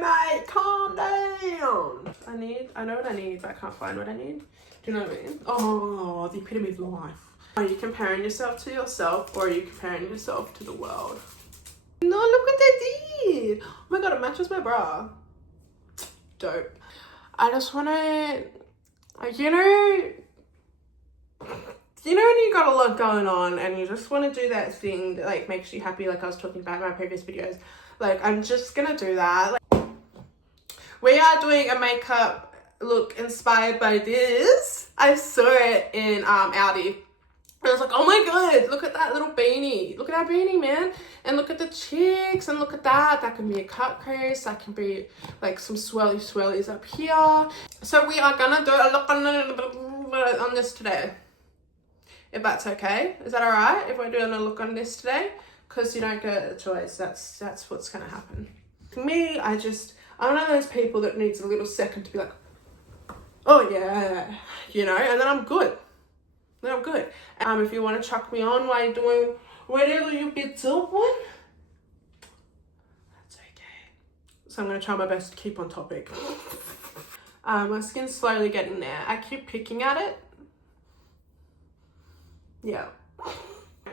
mate, calm down. I know what I need, but I can't find what I need. Do you know what I mean? Oh, the epitome of life. Are you comparing yourself to yourself, or are you comparing yourself to the world? No, look what they did. Oh my god, it matches my bra. Dope. I just want to, you know when you got a lot going on and you just want to do that thing that like makes you happy, like I was talking about in my previous videos. Like, I'm just gonna do that. Like, we are doing a makeup look inspired by this. I saw it in aldi. I was like, oh my god, look at that little beanie. Look at that beanie, man. And look at the cheeks, and look at that. That can be a cut crease. That can be like some swirlies up here. So we are gonna do a look on this today. If that's okay. Is that all right if we're doing a look on this today? Because you don't get a choice. That's what's gonna happen. For me, I'm one of those people that needs a little second to be like, oh yeah, you know, and then I'm good. Then I'm good. If you want to chuck me on while you're doing whatever you be doing, that's okay. So I'm gonna try my best to keep on topic. My skin's slowly getting there. I keep picking at it. Yeah.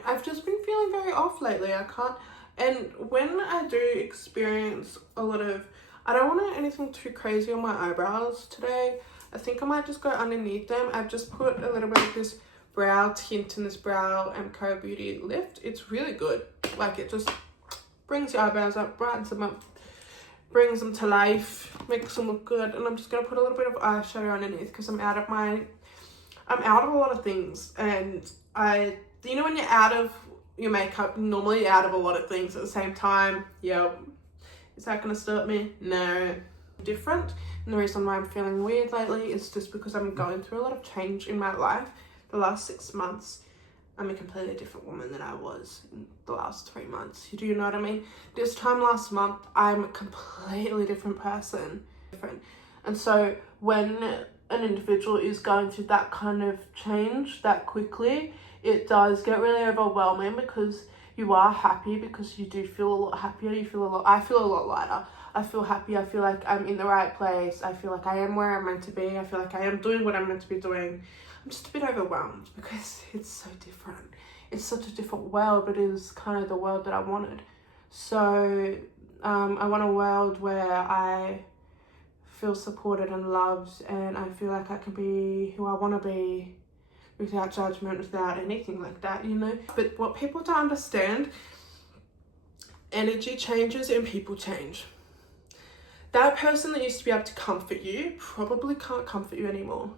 I've just been feeling very off lately. I can't, and when I do experience a lot of, I don't want anything too crazy on my eyebrows today. I think I might just go underneath them. I've just put a little bit of this brow tint in this brow Co Beauty lift. It's really good. Like, it just brings your eyebrows up, brightens them up, brings them to life, makes them look good. And I'm just gonna put a little bit of eyeshadow underneath because I'm out of a lot of things. And you know when you're out of your makeup, normally you're out of a lot of things at the same time. Yep. Is that gonna stop me? No. Different. And the reason why I'm feeling weird lately is just because I'm going through a lot of change in my life. The last 6 months, I'm a completely different woman than I was in the last 3 months. Do you know what I mean? This time last month, I'm a completely different person. And so when an individual is going through that kind of change that quickly, it does get really overwhelming because you are happy, because you do feel a lot happier. I feel a lot lighter. I feel happy. I feel like I'm in the right place. I feel like I am where I'm meant to be. I feel like I am doing what I'm meant to be doing. I'm just a bit overwhelmed because it's so different. It's such a different world, but it is kind of the world that I wanted. So I want a world where I feel supported and loved, and I feel like I can be who I want to be without judgment, without anything like that, you know. But what people don't understand, energy changes and people change. That person that used to be able to comfort you probably can't comfort you anymore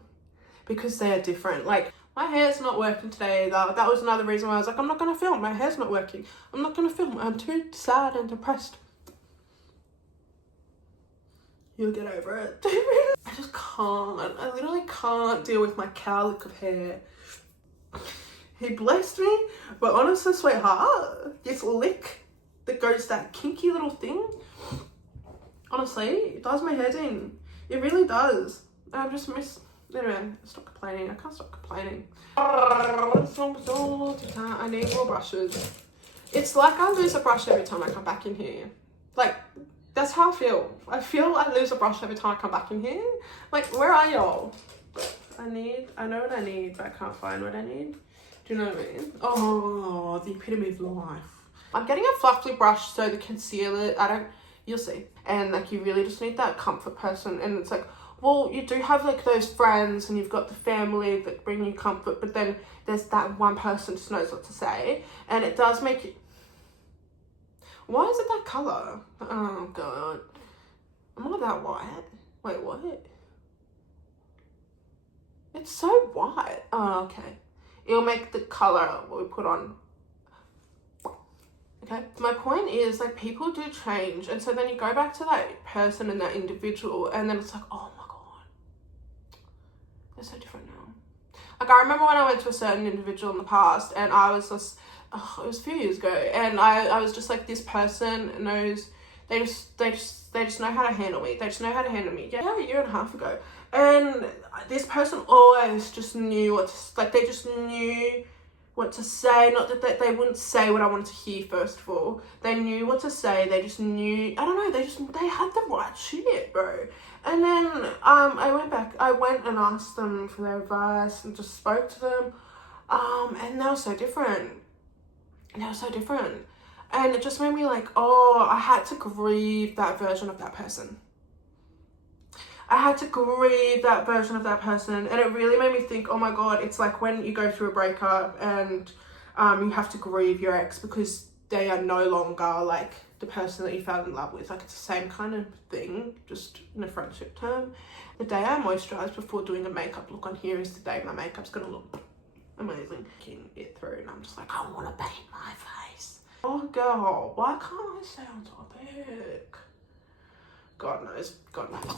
because they are different. Like, my hair's not working today. That was another reason why I was like, I'm not going to film. My hair's not working. I'm not going to film. I'm too sad and depressed. You'll get over it. I just can't. I literally can't deal with my cowlick of hair. He blessed me, but honestly, sweetheart, this lick that goes that kinky little thing, honestly, it does my head in. It really does. I just anyway, stop complaining. I can't stop complaining. I need more brushes. It's like I lose a brush every time I come back in here. Like, that's how I feel. I feel I lose a brush every time I come back in here. Like, where are y'all? I know what I need, but I can't find what I need. Do you know what I mean? Oh, the epitome of life. I'm getting a fluffy brush, so the concealer, you'll see. And like, you really just need that comfort person. And it's like, well, you do have like those friends and you've got the family that bring you comfort, but then there's that one person just knows what to say. And it does make you, why is it that colour? Oh god. I'm not that white. Wait, what? It's so white. Oh, okay. It'll make the colour what we put on. Okay. My point is, like, people do change, and so then you go back to that person and that individual, and then it's like, oh my god, they're so different now. Like, I remember when I went to a certain individual in the past, and I was just, it was a few years ago, and I was just like, this person knows, they just know how to handle me. They just know how to handle me. Yeah, a year and a half ago. And this person always just knew what to, like, they just knew what to say. Not that they wouldn't say what I wanted to hear, first of all. They knew what to say. They just knew, I don't know, they had the right shit, bro. And then I went and asked them for their advice and just spoke to them. And they were so different. And it just made me like, oh, I had to grieve that version of that person. And it really made me think, oh my God, it's like when you go through a breakup and you have to grieve your ex because they are no longer like the person that you fell in love with. Like, it's the same kind of thing, just in a friendship term. The day I moisturize before doing a makeup look on here is the day my makeup's gonna look amazing. Getting it through, and I'm just like, I want to paint my face. Oh girl, why can't I stay on topic? God knows.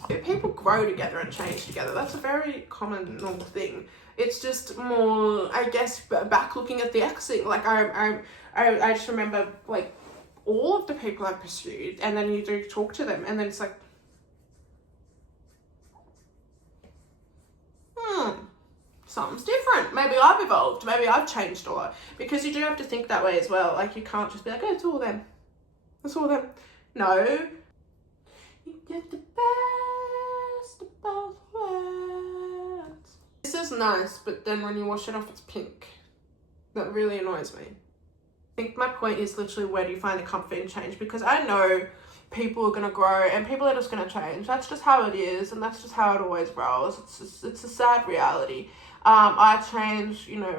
If people grow together and change together, that's a very common, normal thing. It's just more, I guess, back looking at the exing. Like, I just remember, like, all of the people I pursued, and then you do talk to them, and then it's like, something's different. Maybe I've evolved. Maybe I've changed a lot. Because you do have to think that way as well. Like, you can't just be like, oh, it's all them. No. You get the best of both worlds. This is nice, but then when you wash it off, it's pink. That really annoys me. I think my point is literally, where do you find the comfort in change? Because I know people are going to grow and people are just going to change. That's just how it is, and that's just how it always rolls. It's a sad reality. I change, you know,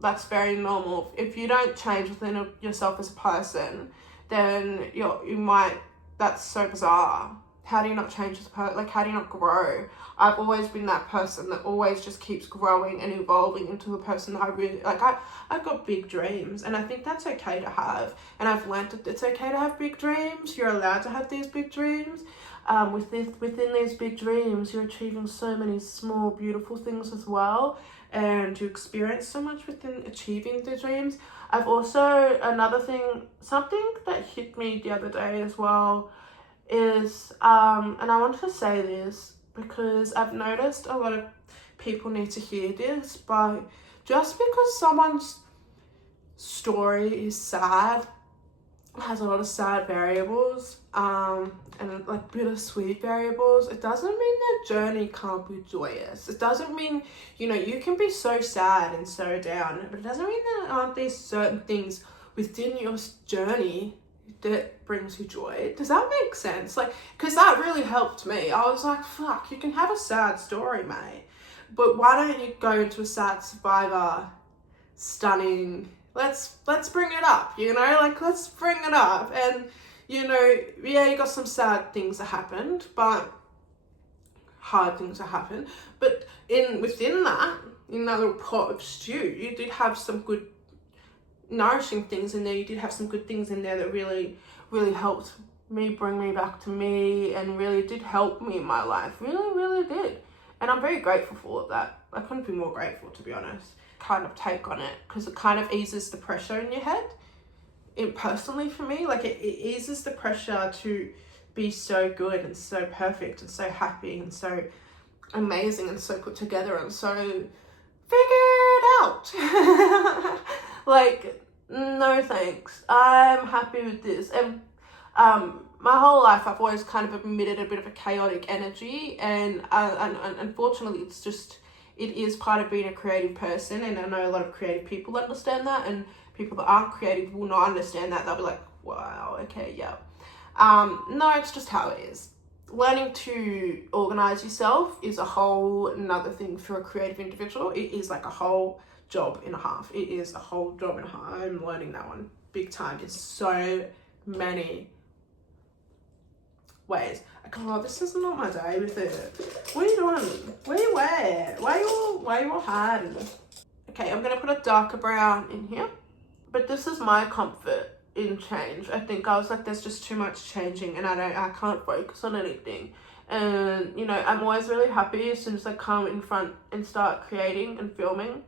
that's very normal. If you don't change within yourself as a person, then you might, that's so bizarre. How do you not change as a person? Like, how do you not grow? I've always been that person that always just keeps growing and evolving into the person that I really, like, I've got big dreams, and I think that's okay to have. And I've learned that it's okay to have big dreams. You're allowed to have these big dreams. Within these big dreams, you're achieving so many small, beautiful things as well. And you experience so much within achieving the dreams. I've also, another thing, something that hit me the other day as well is, and I wanted to say this because I've noticed a lot of people need to hear this, but just because someone's story is sad, has a lot of sad variables, and like bittersweet variables, it doesn't mean their journey can't be joyous. It doesn't mean, you know, you can be so sad and so down, but it doesn't mean there aren't these certain things within your journey that brings you joy. Does that make sense? Like, because that really helped me. I was like, fuck, you can have a sad story, mate, but why don't you go into a sad survivor, stunning, let's bring it up, you know, like, let's bring it up. And, you know, yeah, you got some sad things that happened, but hard things that happened, but within that, in that little pot of stew, you did have some good nourishing things in there. You did have some good things in there that really, really helped me, bring me back to me, and really did help me in my life. Really, really did. And I'm very grateful for all of that. I couldn't be more grateful, to be honest. Kind of take on it, because it kind of eases the pressure in your head. It personally, for me, like, it eases the pressure to be so good and so perfect and so happy and so amazing and so put together and so figured out. Like, no thanks, I'm happy with this. And my whole life I've always kind of emitted a bit of a chaotic energy, and unfortunately it's just, it is part of being a creative person, and I know a lot of creative people understand that, and people that aren't creative will not understand that. They'll be like, wow, okay, yeah. No, it's just how it is. Learning to organize yourself is a whole another thing for a creative individual. It is like a whole job and a half. It is a whole job and a half. I'm learning that one big time. There's so many ways. Oh, this is not my day with it. What are you doing? Where you at? Why are you all hiding? Okay, I'm gonna put a darker brown in here. But this is my comfort in change. I think I was like, there's just too much changing, and I can't focus on anything. And, you know, I'm always really happy as soon as I come in front and start creating and filming,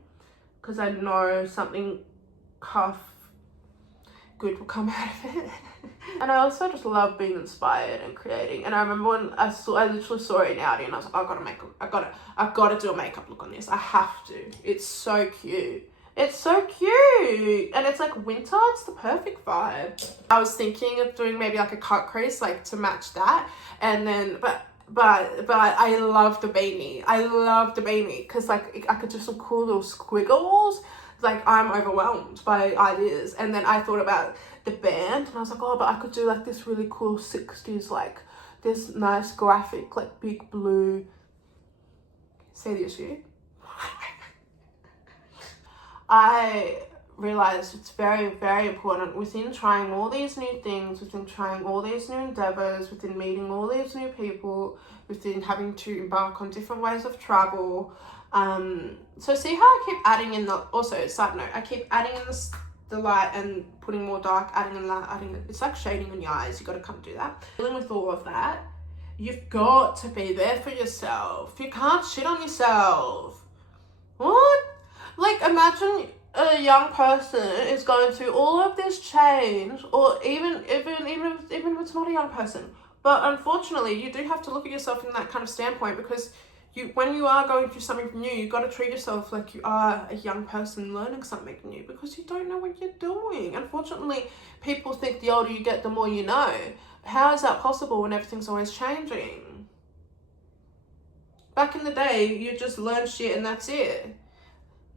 because I know something good will come out of it. And I also just love being inspired and creating. And I remember when I literally saw it in Audi, and I was like, I've got to do a makeup look on this. I have to. It's so cute. It's so cute, and it's like winter. It's the perfect vibe. I was thinking of doing maybe like a cut crease, like to match that, and then but I love the beanie. I love the beanie because like I could do some cool little squiggles. Like I'm overwhelmed by ideas, and then I thought about the band, and I was like, oh, but I could do like this really cool 60s, like this nice graphic, like big blue. See the issue? I realized it's very, very important within trying all these new things, within trying all these new endeavors, within meeting all these new people, within having to embark on different ways of travel. So see how I keep adding in the, also side note, I keep adding in the light and putting more dark, adding in light, it's like shading on your eyes. You got to come do that. Dealing with all of that, you've got to be there for yourself. You can't shit on yourself. What? Like, imagine a young person is going through all of this change, or even if it's not a young person. But unfortunately, you do have to look at yourself in that kind of standpoint, because when you are going through something new, you got to treat yourself like you are a young person learning something new, because you don't know what you're doing. Unfortunately, people think the older you get, the more you know. How is that possible when everything's always changing? Back in the day, you just learn shit and that's it.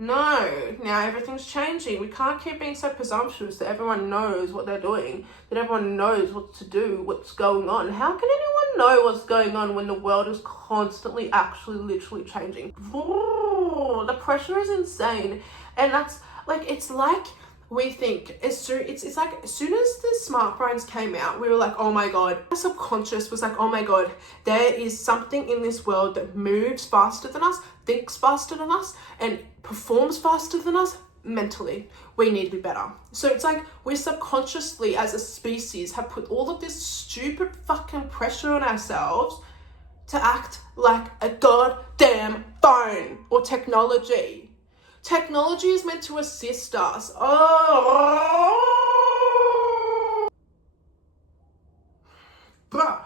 No, now everything's changing. We can't keep being so presumptuous that everyone knows what they're doing, that everyone knows what to do, what's going on. How can anyone know what's going on when the world is constantly actually literally changing? The pressure is insane. And that's like, it's like we think it's like as soon as the smartphones came out, we were like, oh my god. Our subconscious was like, oh my god, there is something in this world that moves faster than us, thinks faster than us, and performs faster than us mentally. We need to be better. So it's like we subconsciously as a species have put all of this stupid fucking pressure on ourselves to act like a goddamn phone or technology. Technology is meant to assist us. Oh. Bruh.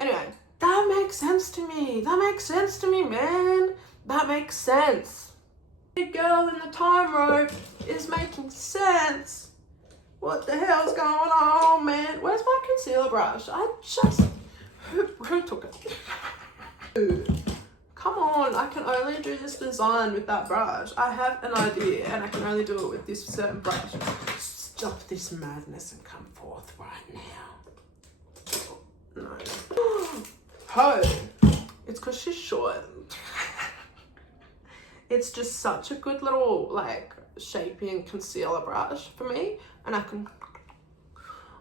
Anyway, that makes sense to me. That makes sense to me, man. That makes sense. Big girl in the time rope is making sense. What the hell's going on, man? Where's my concealer brush? Who took it? Come on, I can only do this design with that brush. I have an idea and I can only do it with this certain brush. Stop this madness and come forth right now. No. Ho! It's because she's short. It's just such a good little like shaping concealer brush for me, and I can.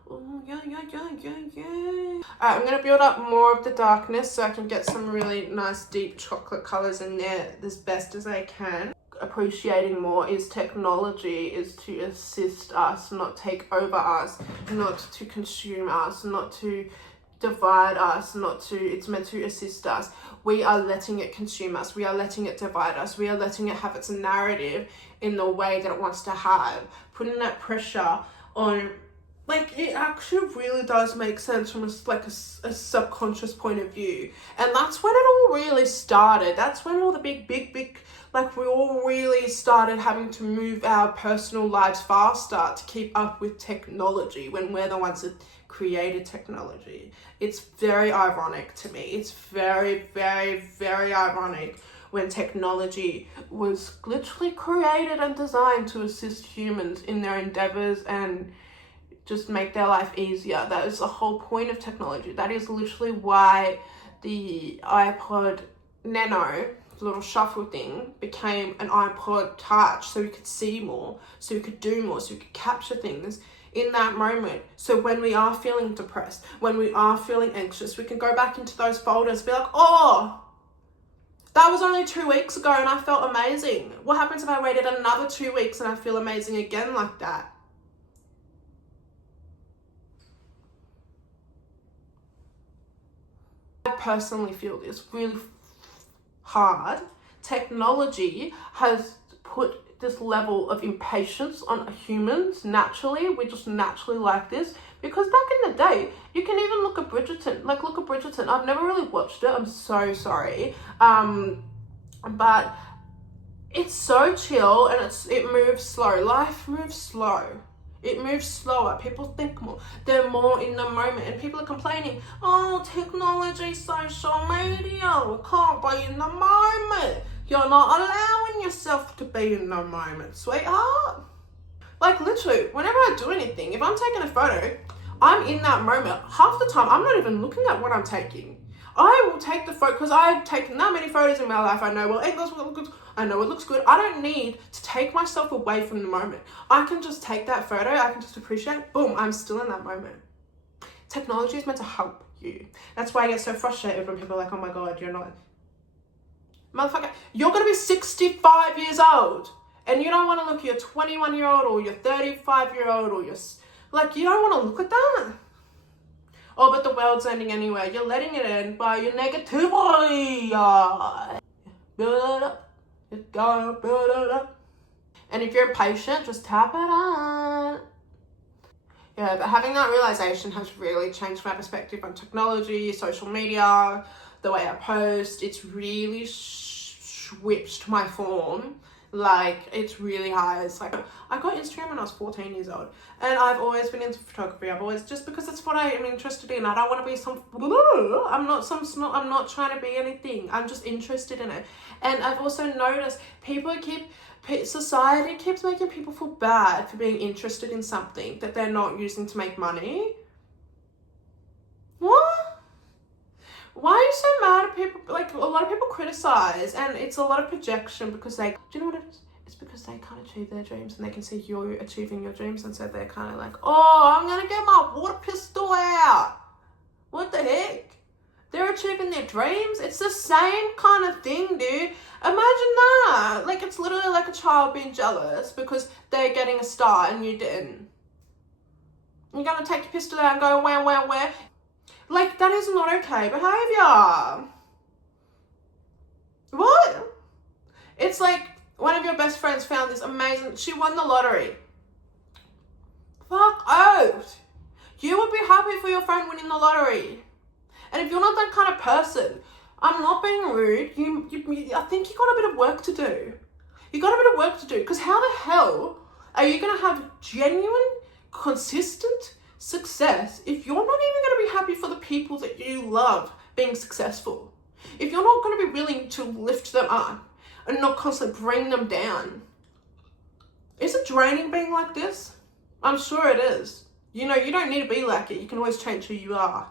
Oh yeah. Alright, I'm gonna build up more of the darkness so I can get some really nice deep chocolate colors in there as best as I can. Appreciating more is technology is to assist us, not take over us, not to consume us, not to divide us, it's meant to assist us. We are letting it consume us. We are letting it divide us. We are letting it have its narrative in the way that it wants to have. Putting that pressure on, like, it actually really does make sense from a subconscious point of view. And that's when it all really started. That's when all the big, like, we all really started having to move our personal lives faster to keep up with technology when we're the ones that created technology. It's very ironic to me. It's very, very, very ironic when technology was literally created and designed to assist humans in their endeavors and just make their life easier. That is the whole point of technology. That is literally why the iPod Nano, the little shuffle thing, became an iPod Touch, so we could see more, so we could do more, so we could capture things in that moment. So when we are feeling depressed, when we are feeling anxious, we can go back into those folders and be like, oh, that was only 2 weeks ago and I felt amazing. What happens if I waited another 2 weeks and I feel amazing again like that? I personally feel this really hard. Technology has put this level of impatience on humans naturally. We just naturally like this, because back in the day, you can even look at Bridgerton. Like, look at Bridgerton. I've never really watched it. I'm so sorry. But It's so chill, and it moves slow. Life moves slow. It moves slower. People think more. They're more in the moment. And people are complaining, oh, technology, social media, we can't be in the moment. You're not allowing yourself to be in the moment, sweetheart. Like, literally, whenever I do anything, if I'm taking a photo, I'm in that moment. Half the time, I'm not even looking at what I'm taking. I will take the photo because I've taken that many photos in my life. I know what angles will look good. I know it looks good. I don't need to take myself away from the moment. I can just take that photo. I can just appreciate. Boom, I'm still in that moment. Technology is meant to help you. That's why I get so frustrated when people are like, oh my God, you're not. Motherfucker, you're going to be 65 years old and you don't want to look at your 21-year-old or your 35-year-old or your. Like, you don't want to look at that. Oh, but the world's ending anyway. You're letting it end by your negativity. Build it up. It's gonna build it up. And if you're impatient, just tap it on. Yeah, but having that realization has really changed my perspective on technology, social media, the way I post. It's really switched my form. Like, it's really high. It's like, I got Instagram when I was 14 years old, and I've always been into photography. I've always, just because it's what I am interested in. I don't want to be I'm not trying to be anything. I'm just interested in it. And I've also noticed society keeps making people feel bad for being interested in something that they're not using to make money. What? Why are you so mad at people? Like, a lot of people criticize, and it's a lot of projection because do you know what it is? It's because they can't achieve their dreams, and they can see you're achieving your dreams, and so they're kind of like, oh, I'm gonna get my water pistol out. What the heck? They're achieving their dreams. It's the same kind of thing, dude. Imagine that. Like, it's literally like a child being jealous because they're getting a star and you didn't. You're gonna take your pistol out and go, where? Like, that is not okay behavior. What? It's like one of your best friends found this amazing, she won the lottery. Fuck oath. You would be happy for your friend winning the lottery. And if you're not that kind of person, I'm not being rude, I think you got a bit of work to do. You got a bit of work to do, because how the hell are you going to have genuine, consistent success if you're not even going to be happy for the people that you love being successful? If you're not going to be willing to lift them up and not constantly bring them down. Is it draining being like this? I'm sure it is. You know, you don't need to be like it. You can always change who you are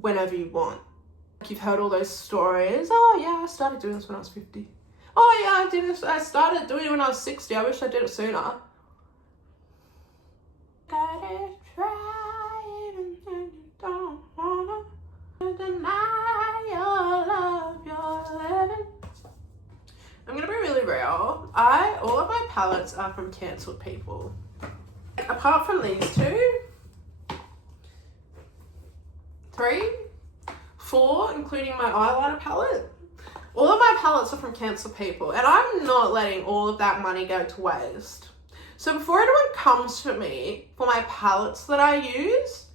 whenever you want. Like, you've heard all those stories. Oh yeah, I started doing this when I was 50. Oh yeah, I started doing it when I was 60. I wish I did it sooner. Gotta try even when you don't wanna deny your love, you're living. I'm gonna be really real. All of my palettes are from cancelled people. Apart from these 2, 3, 4, including my eyeliner palette. All of my palettes are from cancelled people, and I'm not letting all of that money go to waste. So before anyone comes to me for my palettes that I use,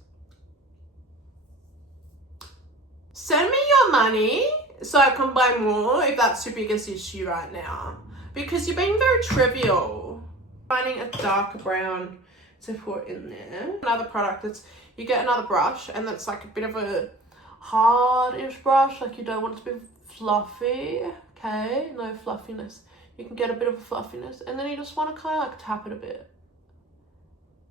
send me your money so I can buy more if that's your biggest issue right now. Because you're being very trivial. Finding a darker brown to put in there. Another product you get another brush, and that's like a bit of a hard-ish brush, like you don't want it to be fluffy, okay? No fluffiness. You can get a bit of a fluffiness, and then you just want to kind of like tap it a bit.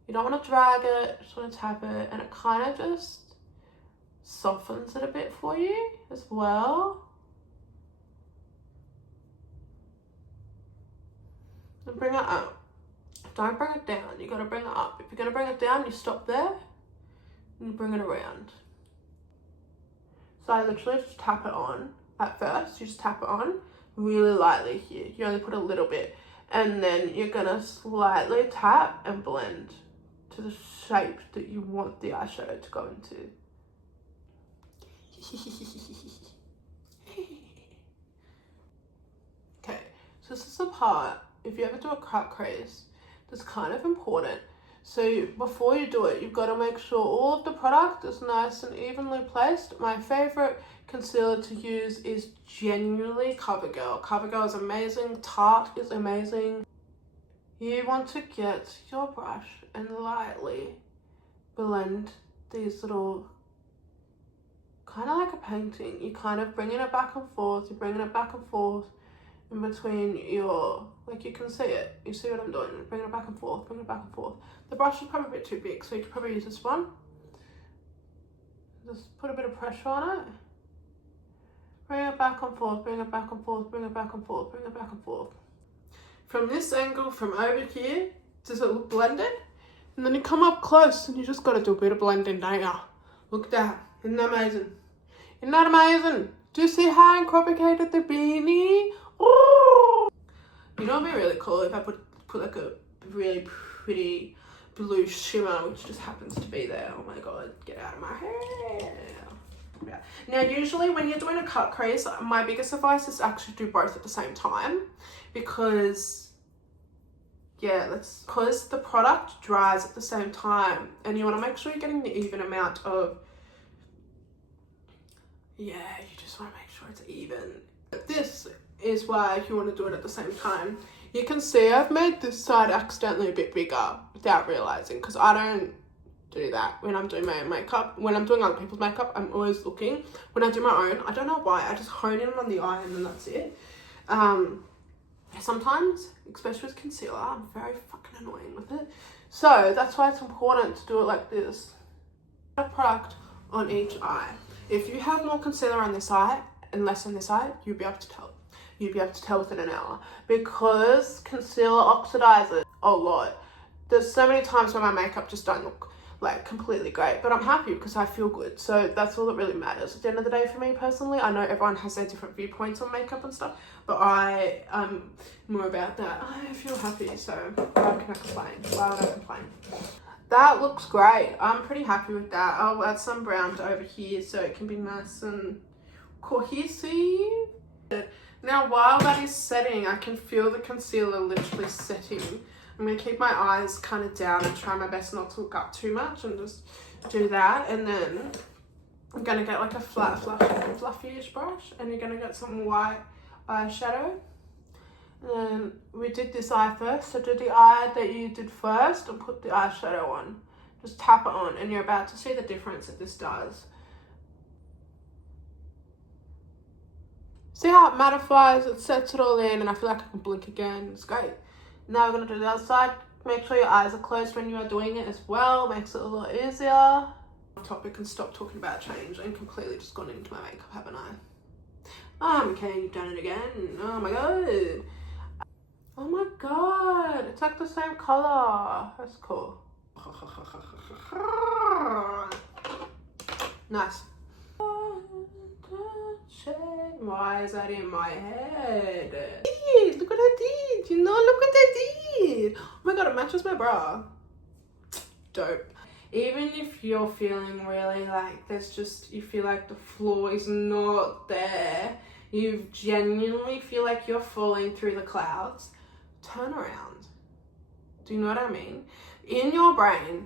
You don't want to drag it, just want to tap it, and it kind of just softens it a bit for you as well. And bring it up. Don't bring it down, you gotta bring it up. If you're gonna bring it down, you stop there and you bring it around. So I literally just tap it on at first. You just tap it on really lightly here. You only put a little bit, and then you're gonna slightly tap and blend to the shape that you want the eyeshadow to go into. Okay, so this is the part, if you ever do a cut crease, that's kind of important So before you do it, you've got to make sure all of the product is nice and evenly placed. My favourite concealer to use is genuinely CoverGirl. CoverGirl is amazing. Tarte is amazing. You want to get your brush and lightly blend these little, kind of like a painting. You're kind of bringing it back and forth. You're bringing it back and forth in between your, like you can see it. You see what I'm doing? Bring it back and forth, bring it back and forth. The brush is probably a bit too big, so you could probably use this one. Just put a bit of pressure on it. Bring it back and forth, bring it back and forth, bring it back and forth, bring it back and forth. From this angle, from over here, does it look blended? And then you come up close and you just got to do a bit of blending, don't you? Look at that. Isn't that amazing? Isn't that amazing? Do you see how I incorporated the beanie? Ooh. You know, it'd be really cool if I put like a really pretty blue shimmer, which just happens to be there. Oh my god, get out of my hair. Yeah. Now, usually when you're doing a cut crease, my biggest advice is to actually do both at the same time, because because the product dries at the same time, and you want to make sure you're getting the even amount of, you just want to make sure it's even. This is why you want to do it at the same time. You can see I've made this side accidentally a bit bigger without realizing, because I don't do that when I'm doing my own makeup. When I'm doing other people's makeup, I'm always looking. When I do my own, I don't know why, I just hone in on the eye and then that's it. Sometimes, especially with concealer, I'm very fucking annoying with it. So that's why it's important to do it like this. A product on each eye. If you have more concealer on this eye and less on this eye, you'll be able to tell. You'll be able to tell within an hour, because concealer oxidizes a lot. There's so many times when my makeup just don't look like completely great, but I'm happy because I feel good. So that's all that really matters at the end of the day for me personally. I know everyone has their different viewpoints on makeup and stuff, but I'm more about that. I feel happy, so why can I complain? Why would I complain? That looks great. I'm pretty happy with that. I'll add some brown over here so it can be nice and cohesive. Now, while that is setting, I can feel the concealer literally setting. I'm going to keep my eyes kind of down and try my best not to look up too much and just do that. And then I'm going to get like a flat, fluffy-ish brush, and you're going to get some white eyeshadow. And then we did this eye first, so do the eye that you did first and put the eyeshadow on. Just tap it on, and you're about to see the difference that this does. See how it mattifies, it sets it all in, and I feel like I can blink again. It's great. Now we're going to do the other side. Make sure your eyes are closed when you are doing it as well. Makes it a lot easier. Topic and stop talking about change and completely just gone into my makeup, haven't I? Okay, you've done it again. Oh my god. Oh my god. It's like the same colour. That's cool. Nice. Why is that in my head? Look what I did. You know, look what I did. Oh my god, it matches my bra. Dope. Even if you're feeling really like you feel like the floor is not there, you genuinely feel like you're falling through the clouds, turn around. Do you know what I mean? In your brain,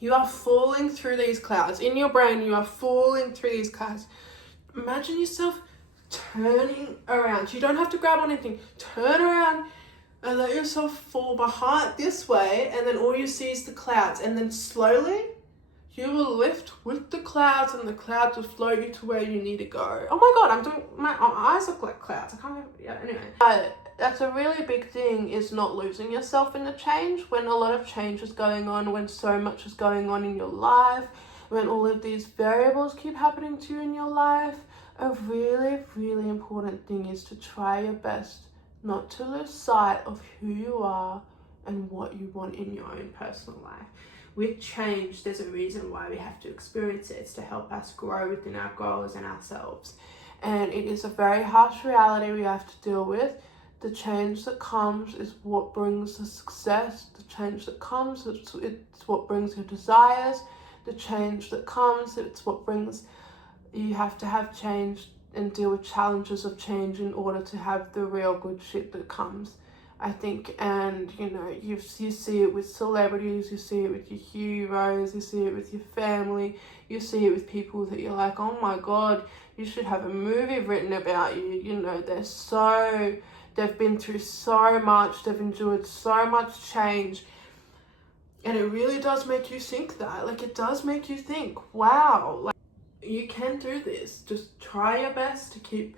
you are falling through these clouds. In your brain, you are falling through these clouds. Imagine yourself turning around. You don't have to grab on anything. Turn around and let yourself fall behind this way, and then all you see is the clouds, and then slowly you will lift with the clouds, and the clouds will float you to where you need to go. Oh my god, my eyes look like clouds. I can't even, yeah, anyway. But that's a really big thing, is not losing yourself in the change. When a lot of change is going on, when so much is going on in your life, when all of these variables keep happening to you in your life, a really, really important thing is to try your best not to lose sight of who you are and what you want in your own personal life. With change, there's a reason why we have to experience it. It's to help us grow within our goals and ourselves. And it is a very harsh reality we have to deal with. The change that comes is what brings the success. The change that comes, it's what brings your desires. The change that comes, it's what brings, you have to have change and deal with challenges of change in order to have the real good shit that comes. I think. And you know, you see it with celebrities, you see it with your heroes, you see it with your family, you see it with people that you're like, oh my god, you should have a movie written about you. You know, they've been through so much, they've endured so much change. And it really does make you think that. Like, it does make you think, wow, like, you can do this. Just try your best to keep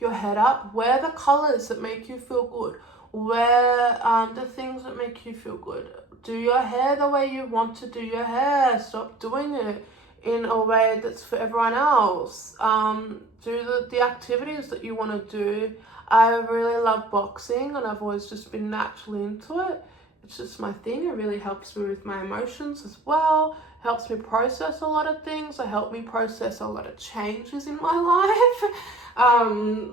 your head up. Wear the colors that make you feel good. Wear the things that make you feel good. Do your hair the way you want to do your hair. Stop doing it in a way that's for everyone else. Do the activities that you want to do. I really love boxing, and I've always just been naturally into it. It's just my thing. It really helps me with my emotions as well. Helps me process a lot of things. It helped me process a lot of changes in my life.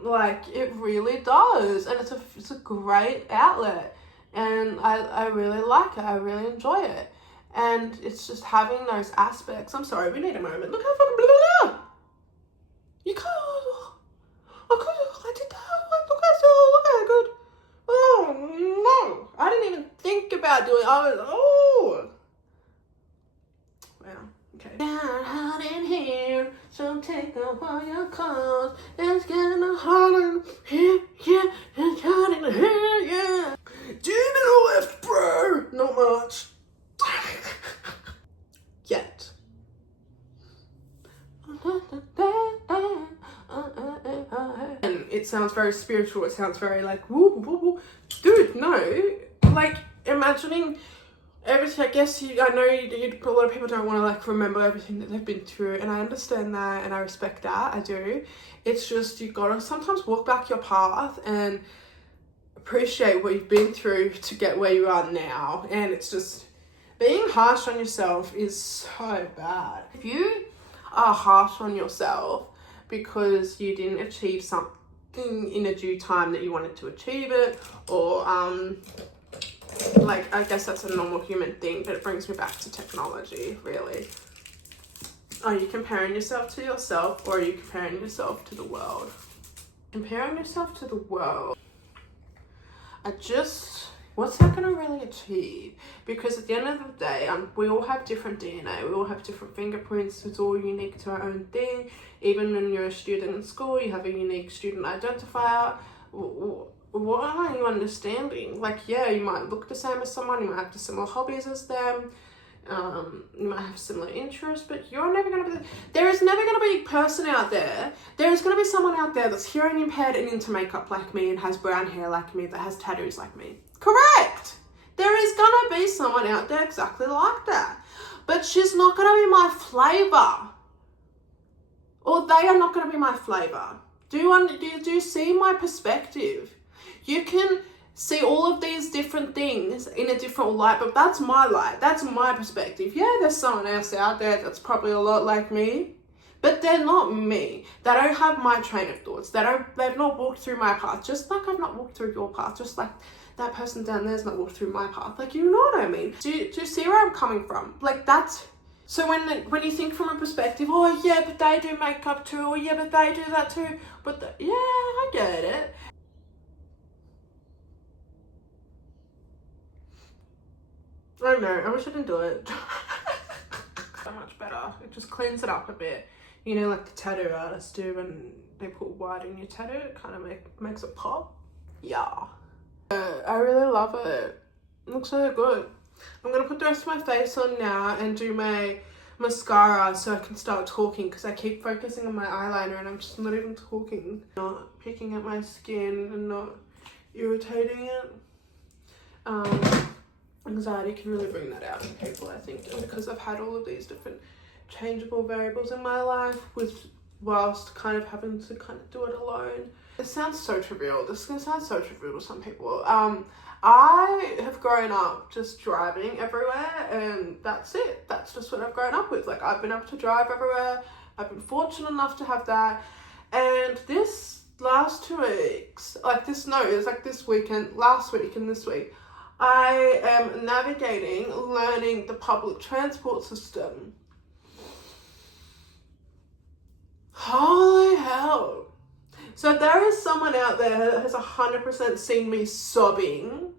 Like, it really does. And it's a great outlet. And I really like it. I really enjoy it. And it's just having those aspects. I'm sorry, we need a moment. Look how fucking blah. You can't. I did that. Look how good. Oh no, I didn't even think about doing it. Wow, okay. Down hot in here, so take off all your clothes. It's getting hot in here, yeah, it's hot in here, yeah. Do you know left, bro? Not much. Yet. And it sounds very spiritual. It sounds very like woo woo woo. Dude, no. Like, imagining everything. I guess a lot of people don't want to like remember everything that they've been through, and I understand that, and I respect that. I do. It's just, you gotta sometimes walk back your path and appreciate what you've been through to get where you are now. And it's just, being harsh on yourself is so bad. If you are harsh on yourself because you didn't achieve something in a due time that you wanted to achieve it, or like, I guess that's a normal human thing, but it brings me back to technology, really. Are you comparing yourself to yourself, or are you comparing yourself to the world? Comparing yourself to the world, what's that going to really achieve? Because at the end of the day, we all have different DNA, we all have different fingerprints, it's all unique to our own thing. Even when you're a student in school, you have a unique student identifier. What are you understanding? Like, yeah, you might look the same as someone, you might have the similar hobbies as them, you might have similar interests, but you're never going to be, there is never going to be a person out there, there is going to be someone out there that's hearing impaired and into makeup like me, and has brown hair like me, that has tattoos like me. Correct! There is going to be someone out there exactly like that. But she's not going to be my flavour. Or they are not going to be my flavour. Do you see my perspective? You can see all of these different things in a different light, but that's my light. That's my perspective. Yeah, there's someone else out there that's probably a lot like me, but they're not me. They don't have my train of thoughts. They've not walked through my path, just like I've not walked through your path, just like that person down there's not walked through my path. Like, you know what I mean? Do you see where I'm coming from? Like, that's... So when you think from a perspective, oh yeah, but they do makeup too, or yeah, but they do that too, yeah, I get it. I don't know, I wish I didn't do it. So much better. It just cleans it up a bit. You know, like the tattoo artists do when they put white in your tattoo, it kind of makes it pop. Yeah. I really love it. It looks so good. I'm going to put the rest of my face on now and do my mascara so I can start talking, because I keep focusing on my eyeliner and I'm just not even talking. Not picking at my skin and not irritating it. Anxiety can really bring that out in people, I think. And because I've had all of these different changeable variables in my life, whilst kind of having to kind of do it alone. It sounds so trivial. This is going to sound so trivial to some people. I have grown up just driving everywhere, and that's it. That's just what I've grown up with. Like, I've been able to drive everywhere. I've been fortunate enough to have that. And this last 2 weeks, it's like this weekend, last week and this week, I am learning the public transport system. Holy hell. So if there is someone out there that has 100% seen me sobbing,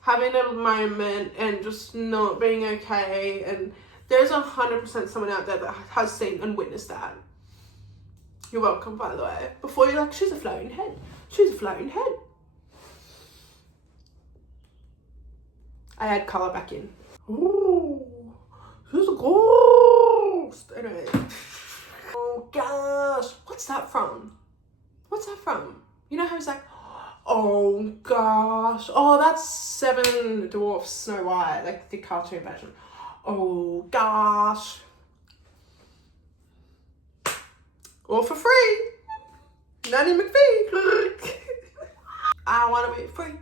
having a moment and just not being okay, and there's 100% someone out there that has seen and witnessed that. You're welcome, by the way. Before you're like, she's a floating head. She's a floating head. I add colour back in. Ooh, she's a ghost. Anyway. Oh gosh, what's that from? What's that from? You know how it's like, oh gosh. Oh, that's Seven Dwarfs Snow White, like the cartoon version. Oh gosh. All for free. Nanny McPhee. I wanna be free.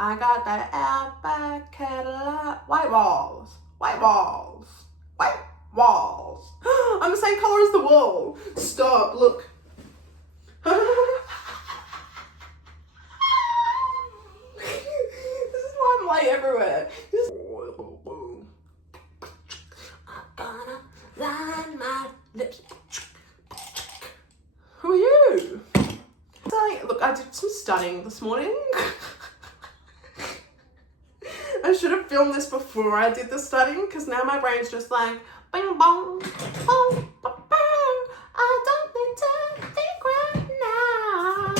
I got that Outback Cadillac. White walls. White walls. White walls. I'm the same color as the wall. Stop, look. This is why I'm late everywhere. I'm gonna line my lips. Who are you? Look, I did some studying this morning. I should have filmed this before I did the studying, because now my brain's just like, bing bong, bong, ba, ba. I don't need to think right now.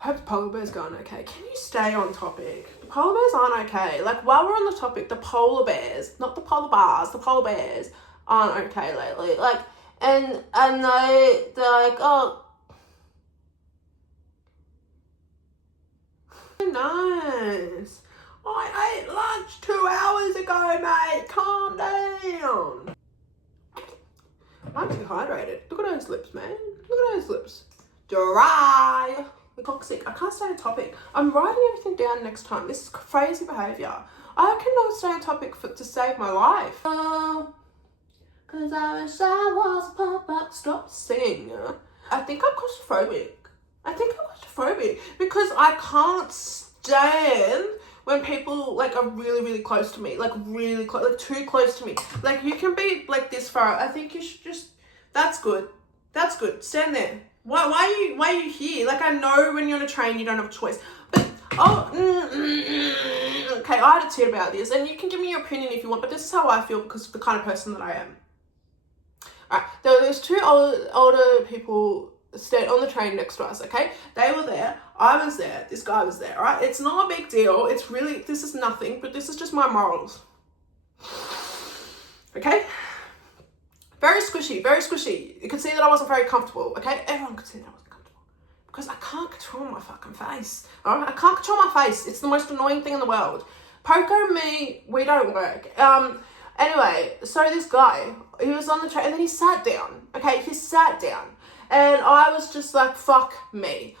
I hope the polar bear's going okay. Can you stay on topic? The polar bears aren't okay. Like, while we're on the topic, the polar bears, not the polar bars, the polar bears aren't okay lately. Like, and they're like, oh, nice. I ate lunch 2 hours ago, mate. Calm down. I'm dehydrated. Look at those lips, man. Look at those lips. Dry. Toxic. I can't stay on topic. I'm writing everything down next time. This is crazy behaviour. I cannot stay on topic to save my life. Cause I wish I was a pop-up. Stop singing. I think I'm claustrophobic. Because I can't stand when people like are really, really close to me, like really close, like too close to me. Like, you can be like this far. I think you should just, that's good. Stand there. Why are you here? Like, I know when you're on a train, you don't have a choice. But, okay, I had a tit about this, and you can give me your opinion if you want, but this is how I feel because of the kind of person that I am. Alright, there's two older people stayed on the train next to us, okay? They were there, I was there, this guy was there, alright? It's not a big deal, it's really, this is nothing, but this is just my morals. Okay? Very squishy. You could see that I wasn't very comfortable, okay? Everyone could see that I wasn't comfortable. Because I can't control my fucking face, alright? I can't control my face. It's the most annoying thing in the world. Poco and me, we don't work. Anyway, so this guy, he was on the train and then he sat down, okay? He sat down. And I was just like, fuck me.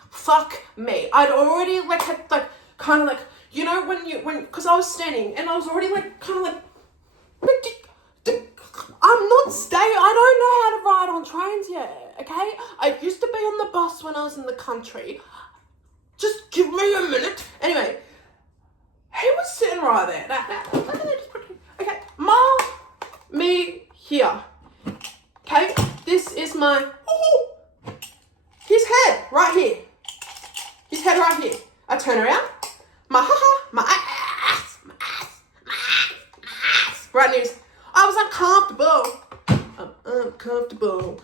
I'd already like had like, kind of like, you know, cause I was standing and I was already like, kind of like, I'm not staying, I don't know how to ride on trains yet, okay? I used to be on the bus when I was in the country. Just give me a minute. Anyway, he was sitting right there. Okay, me here. Okay, this is my, his head right here. I turn around, my ass, right news. I was uncomfortable.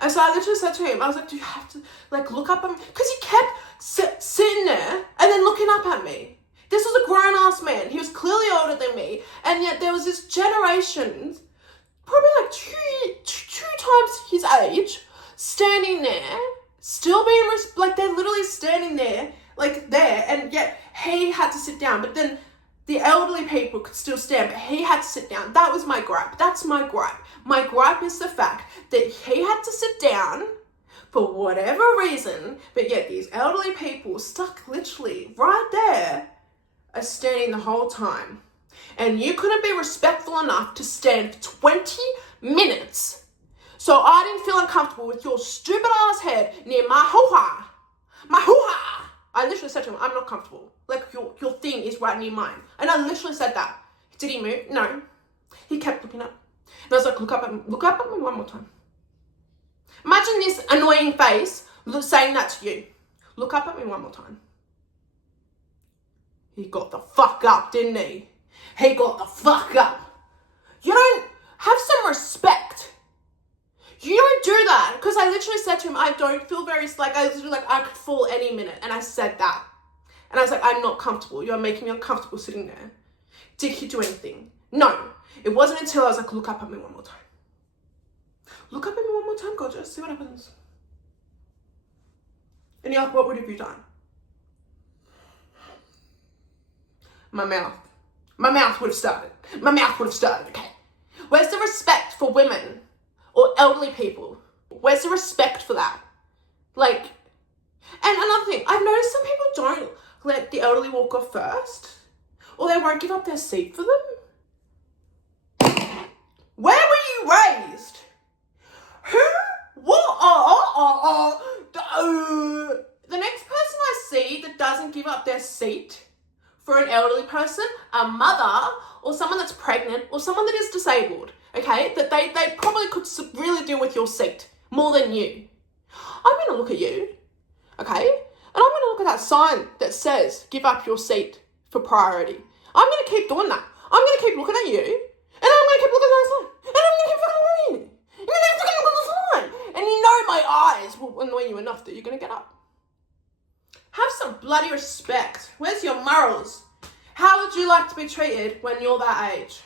And so I literally said to him, I was like, do you have to like look up at me? Because he kept sitting there and then looking up at me. This was a grown-ass man. He was clearly older than me. And yet there was this generation, probably like two times his age, standing there, still being, like they're literally standing there, like there, and yet he had to sit down. But then the elderly people could still stand, but he had to sit down. That was my gripe. That's my gripe. My gripe is the fact that he had to sit down for whatever reason, but yet these elderly people stuck literally right there are standing the whole time. And you couldn't be respectful enough to stand for 20 minutes. So I didn't feel uncomfortable with your stupid ass head near my hoo-ha. I literally said to him, I'm not comfortable. Like, your thing is right near mine. And I literally said that. Did he move? No. He kept looking up. And I was like, look up at me one more time. Imagine this annoying face saying that to you. Look up at me one more time. He got the fuck up, didn't he? He got the fuck up. You don't have some respect. You don't do that. Because I literally said to him, I don't feel very, like, I was like, I could fall any minute. And I said that. And I was like, I'm not comfortable. You're making me uncomfortable sitting there. Did he do anything? No. It wasn't until I was like, look up at me one more time. Look up at me one more time, gorgeous. See what happens. And you're like, what would have you done? My mouth would have started. My mouth would have started, okay? Where's the respect for women or elderly people? Where's the respect for that? Like, and another thing, I've noticed some people don't let the elderly walk off first, or they won't give up their seat for them. Where were you raised? Who? What? The next person I see that doesn't give up their seat for an elderly person, a mother, or someone that's pregnant, or someone that is disabled, okay, that they probably could really deal with your seat more than you. I'm going to look at you, okay, and I'm going to look at that sign that says, give up your seat for priority. I'm going to keep doing that. I'm going to keep looking at you, and I'm going to keep looking at that sign, and I'm going to keep fucking looking at you, and you're going to keep looking at the sign, and you know my eyes will annoy you enough that you're going to get up. Have some bloody respect. Where's your morals? How would you like to be treated when you're that age?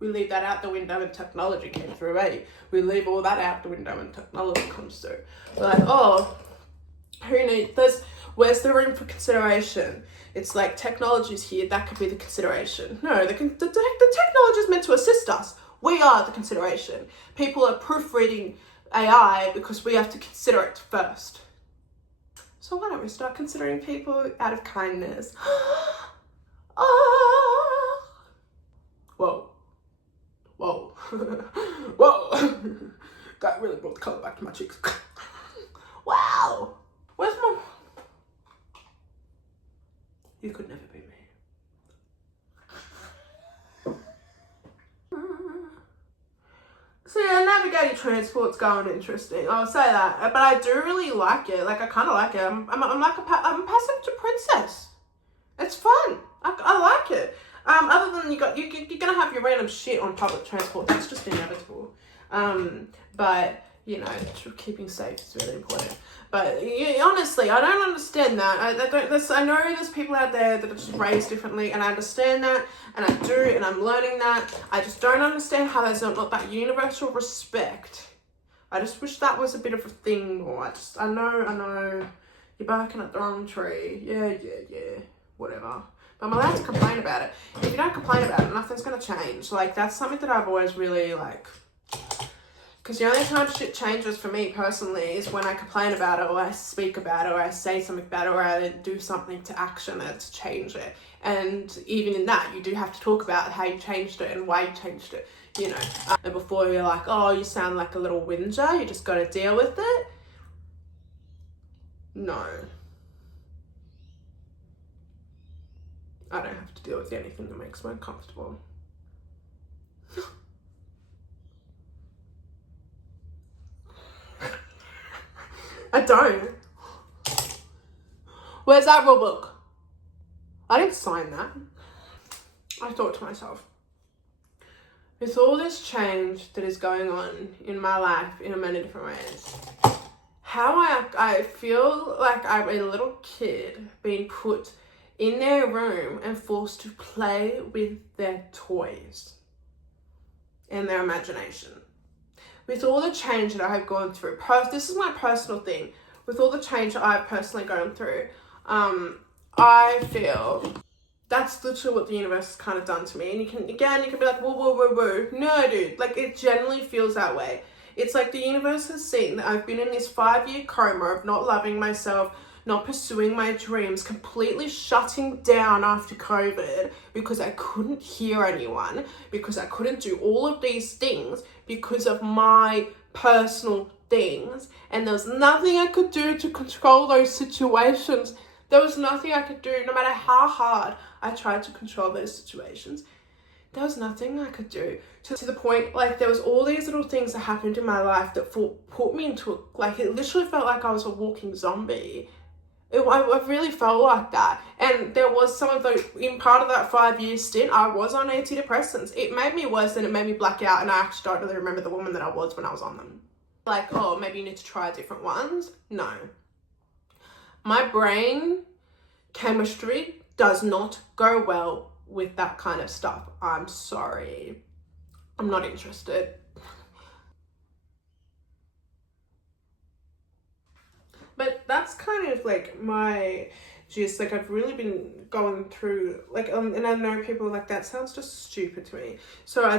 We leave that out the window when technology came through, eh? We leave all that out the window when technology comes through. We're like, oh, who needs this? Where's the room for consideration? It's like technology's here, that could be the consideration. No, the technology is meant to assist us. We are the consideration. People are proofreading AI because we have to consider it first. So why don't we start considering people out of kindness? Oh. Whoa. Whoa. Whoa. That really brought the colour back to my cheeks. Wow. Where's my... You could never be me. So yeah, navigating transport's going interesting. I'll say that, but I do really like it. Like I kind of like it. I'm like I'm a passenger princess. It's fun. I like it. Other than you're gonna have your random shit on public transport. That's just inevitable. But you know, keeping safe is really important. But honestly, I don't understand that. I know there's people out there that are just raised differently, and I understand that, and I do, and I'm learning that. I just don't understand how there's not that universal respect. I just wish that was a bit of a thing more. I know, you're barking at the wrong tree. Yeah, whatever. But I'm allowed to complain about it. If you don't complain about it, nothing's gonna change. Like, that's something that I've always really, like... Because the only time shit changes for me personally is when I complain about it, or I speak about it, or I say something about it, or I do something to action it to change it. And even in that, you do have to talk about how you changed it and why you changed it, you know. And before you're like, oh, you sound like a little whinger, you just got to deal with it. No. I don't have to deal with anything that makes me uncomfortable. I don't. Where's that rule book? I didn't sign that. I thought to myself, with all this change that is going on in my life in many different ways, how I feel like I'm a little kid being put in their room and forced to play with their toys and their imagination. With all the change that I have gone through, this is my personal thing, with all the change that I've personally gone through, I feel that's literally what the universe has kind of done to me. And you can be like, whoa. No, dude, like it generally feels that way. It's like the universe has seen that I've been in this 5-year coma of not loving myself, not pursuing my dreams, completely shutting down after COVID because I couldn't hear anyone, because I couldn't do all of these things because of my personal things, and there was nothing I could do to control those situations. There was nothing I could do, no matter how hard I tried to control those situations. there was nothing I could do. To the point, like, there was all these little things that happened in my life that put me into like, it literally felt like I was a walking zombie. I really felt like that. And there was some of those, in part of that 5-year stint, I was on antidepressants. It made me worse and it made me black out, and I actually don't really remember the woman that I was when I was on them. Like, oh, maybe you need to try different ones. No. My brain chemistry does not go well with that kind of stuff. I'm sorry. I'm not interested. But that's kind of like my gist. Like, I've really been going through, like, and I know people like, that sounds just stupid to me. So I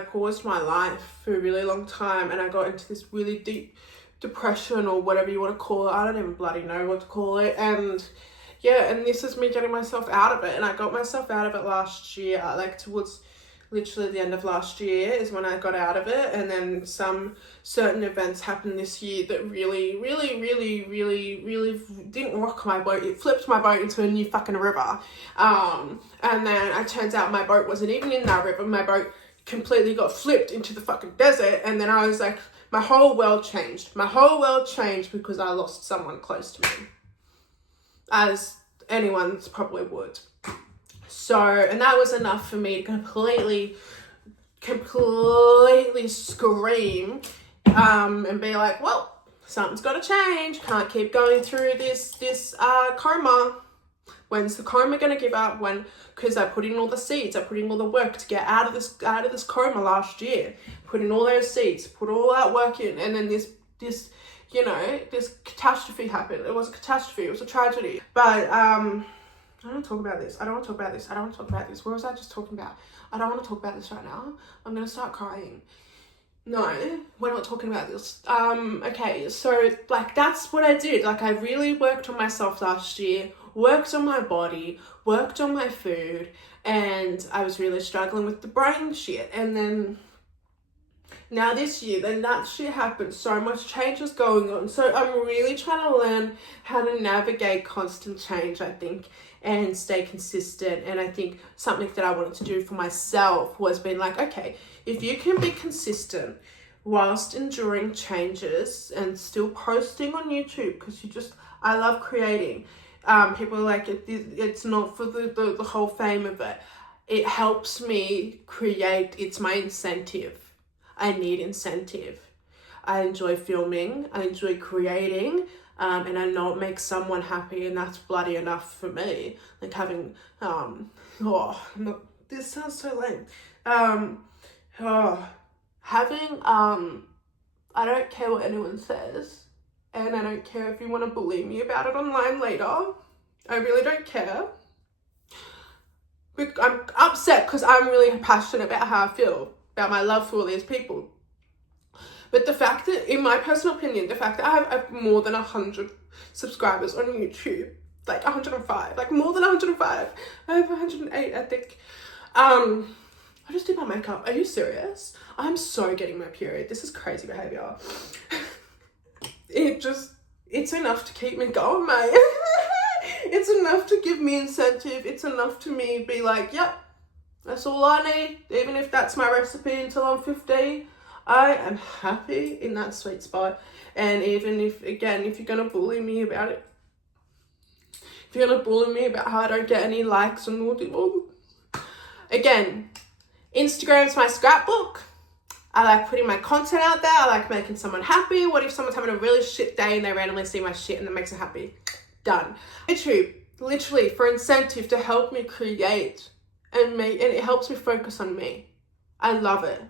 paused my life for a really long time, and I got into this really deep depression, or whatever you want to call it. I don't even bloody know what to call it. And yeah, and this is me getting myself out of it. And I got myself out of it last year, like towards literally the end of last year is when I got out of it. And then some certain events happened this year that really didn't rock my boat. It flipped my boat into a new fucking river. And then it turns out my boat wasn't even in that river. My boat completely got flipped into the fucking desert. And then I was like, my whole world changed. My whole world changed because I lost someone close to me, as anyone's probably would. So, and that was enough for me to completely scream, and be like, well, something's got to change. Can't keep going through this coma. When's the coma going to give up? Because I put in all the seeds, I put in all the work to get out of this coma last year. Put in all those seeds, put all that work in, and then this catastrophe happened. It was a catastrophe. It was a tragedy. But I don't want to talk about this. I don't want to talk about this. I don't want to talk about this. What was I just talking about? I don't want to talk about this right now. I'm going to start crying. No, we're not talking about this. Okay, so, like, that's what I did. Like, I really worked on myself last year, worked on my body, worked on my food, and I was really struggling with the brain shit. And then now this year, then that shit happened. So much change is going on. So I'm really trying to learn how to navigate constant change, I think, and stay consistent. And I think something that I wanted to do for myself was being like, okay, if you can be consistent whilst enduring changes and still posting on YouTube, because I love creating. People are like, it's not for the whole fame of it. It helps me create. It's my incentive. I need incentive. I enjoy filming. I enjoy creating. And I know it makes someone happy, and that's bloody enough for me. Like having, this sounds so lame. Having, I don't care what anyone says, and I don't care if you want to bully me about it online later. I really don't care. I'm upset because I'm really passionate about how I feel, about my love for all these people. But the fact that, in my personal opinion, the fact that I have more than 100 subscribers on YouTube, like 105, like more than 105, I have 108, I think. I just did my makeup. Are you serious? I'm so getting my period. This is crazy behavior. It's enough to keep me going, mate. It's enough to give me incentive. It's enough to me be like, yep, that's all I need. Even if that's my recipe until I'm 50, I am happy in that sweet spot. And even if you're going to bully me about it, if you're going to bully me about how I don't get any likes and all, again, Instagram's my scrapbook. I like putting my content out there. I like making someone happy. What if someone's having a really shit day and they randomly see my shit and that makes them happy? Done. YouTube, literally for incentive to help me create and it helps me focus on me. I love it.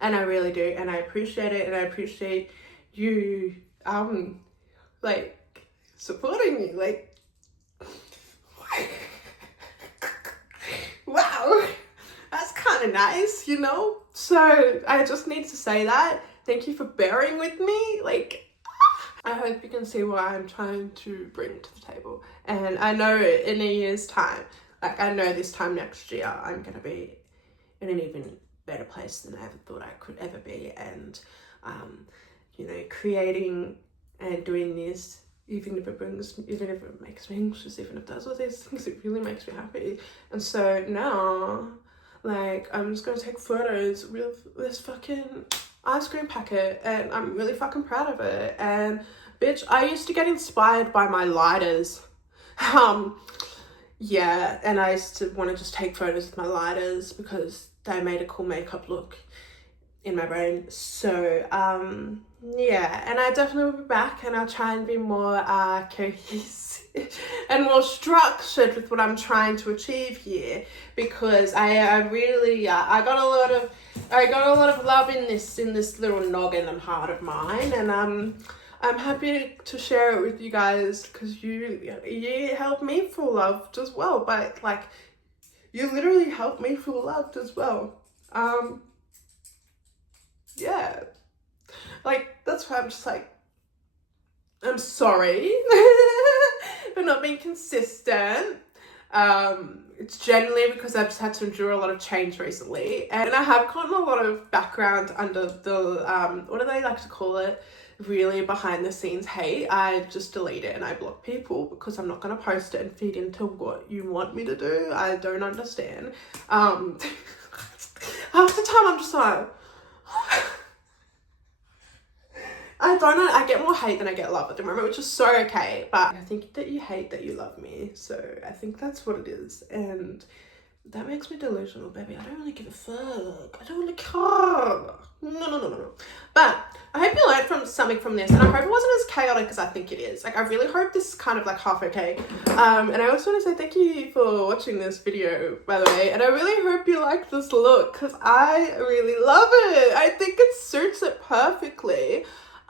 And I really do. And I appreciate it. And I appreciate you, like, supporting me. Like, wow, that's kind of nice, you know? So I just need to say that. Thank you for bearing with me. Like, I hope you can see what I'm trying to bring to the table. And I know in a year's time, like, I know this time next year, I'm going to be in an even better place than I ever thought I could ever be. And, creating and doing this, even if it makes me anxious, even if it does all these things, it really makes me happy. And so now Like, I'm just gonna take photos with this fucking ice cream packet, and I'm really fucking proud of it. And bitch, I used to get inspired by my lighters. Yeah, and I used to want to just take photos with my lighters because they made a cool makeup look in my brain. So yeah, and I definitely will be back, and I'll try and be more cohesive and more structured with what I'm trying to achieve here, because I really I got a lot of love in this little noggin and heart of mine, and I'm happy to share it with you guys, because you helped me feel loved as well. But like, you literally helped me feel loved as well. Yeah, like, that's why I'm just like, I'm sorry for not being consistent. It's generally because I've just had to endure a lot of change recently, and I have gotten a lot of background under the what do they like to call it, really behind the scenes hate. I just delete it and I block people because I'm not going to post it and feed into what you want me to do. I don't understand. Half the time I'm just like, I don't know, I get more hate than I get love at the moment, which is so okay. But I think that you hate that you love me, so I think that's what it is, and that makes me delusional, baby. I don't really give a fuck. I don't really care. No. But I hope you learned something from this, and I hope it wasn't as chaotic as I think it is. Like, I really hope this is kind of like half okay. And I also want to say thank you for watching this video, by the way, and I really hope you like this look, because I really love it. I think it suits it perfectly.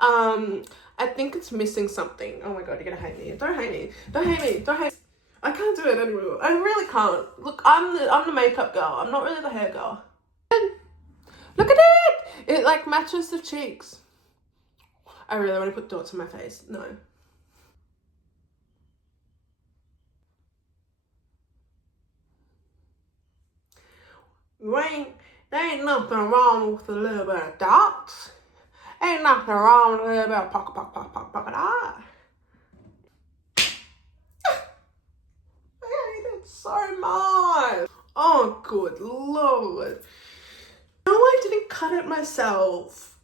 I think it's missing something. Oh my god, you're gonna hate me. Don't hate me. Don't hate me. Don't hate me. I can't do it anymore. I really can't. Look, I'm the makeup girl. I'm not really the hair girl. Look at it! It like matches the cheeks. I really want to put dots on my face. No. There ain't nothing wrong with a little bit of dots. Ain't nothing wrong with a little bit of polka dot. I hate it so much. Oh, good lord. No, I didn't cut it myself.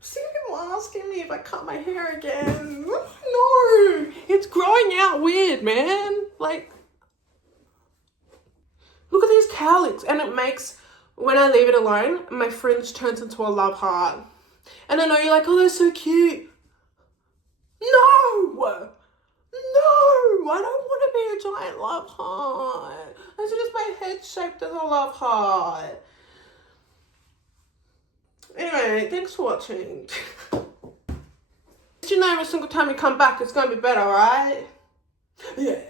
See, people asking me if I cut my hair again. No, it's growing out weird, man. Like, look at these cowlicks, and it makes, when I leave it alone, my fringe turns into a love heart. And I know you're like, oh, they're so cute. No! No, I don't want to be a giant love heart. That's just my head shaped as a love heart. Anyway, thanks for watching. You know, every single time you come back, it's going to be better, right? Yeah.